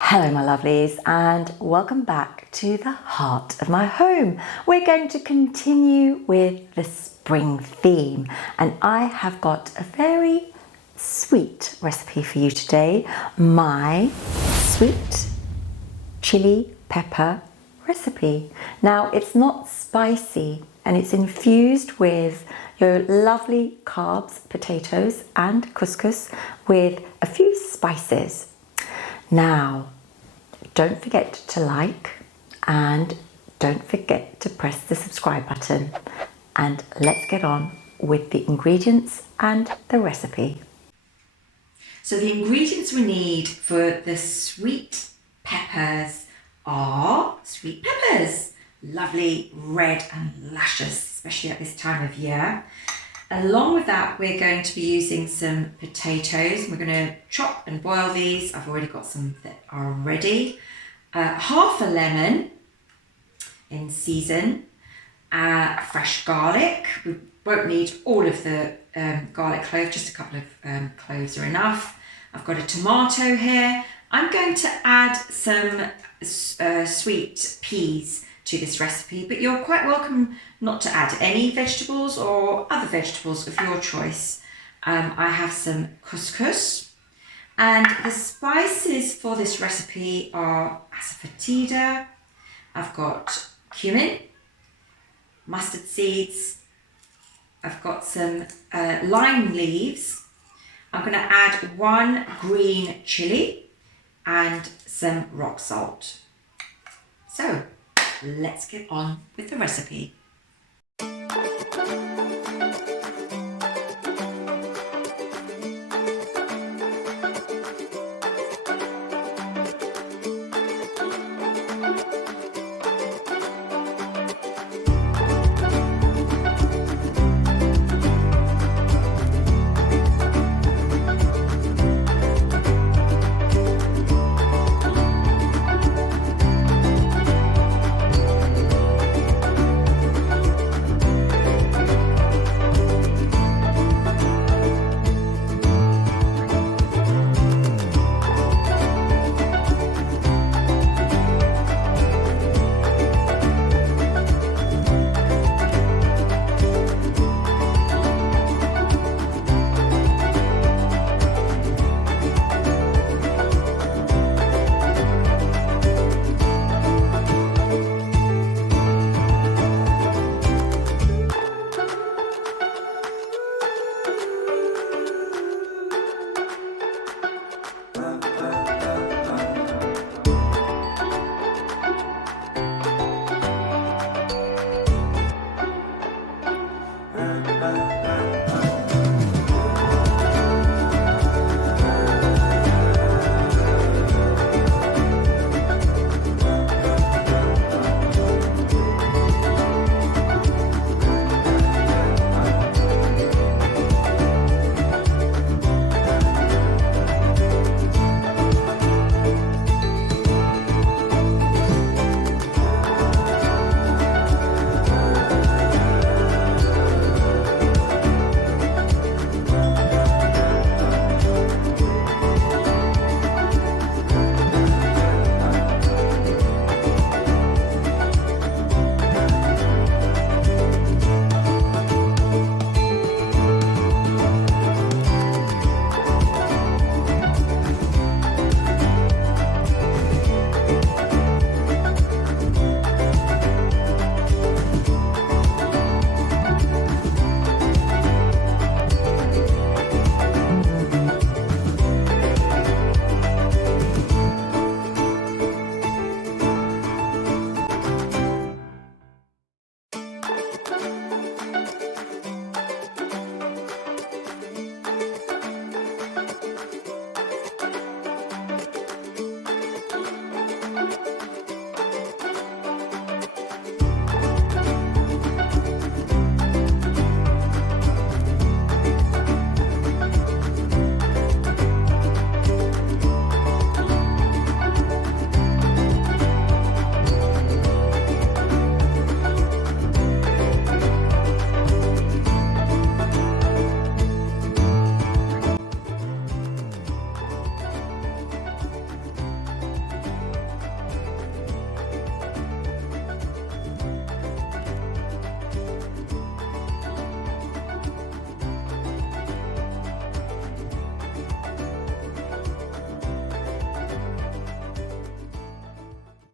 Hello my lovelies, and welcome back to the heart of my home. We're going to continue with the spring theme, and I have got a very sweet recipe for you today. My sweet chili pepper recipe. Now it's not spicy and it's infused with your lovely carbs, potatoes and couscous with a few spices. Now, don't forget to like and don't forget to press the subscribe button, and let's get on with the ingredients and the recipe. So the ingredients we need for the sweet peppers are sweet peppers, lovely red and luscious, especially at this time of year. Along with that, we're going to be using some potatoes. We're going to chop and boil these. I've already got some that are ready. Half a lemon in season, fresh garlic. We won't need all of the garlic cloves, just a couple of cloves are enough. I've got a tomato here. I'm going to add some sweet peas to this recipe, but you're quite welcome not to add any vegetables or other vegetables of your choice. I have some couscous, and the spices for this recipe are asafoetida. I've got cumin, mustard seeds. I've got some lime leaves. I'm going to add one green chili and some rock salt. So let's get on with the recipe.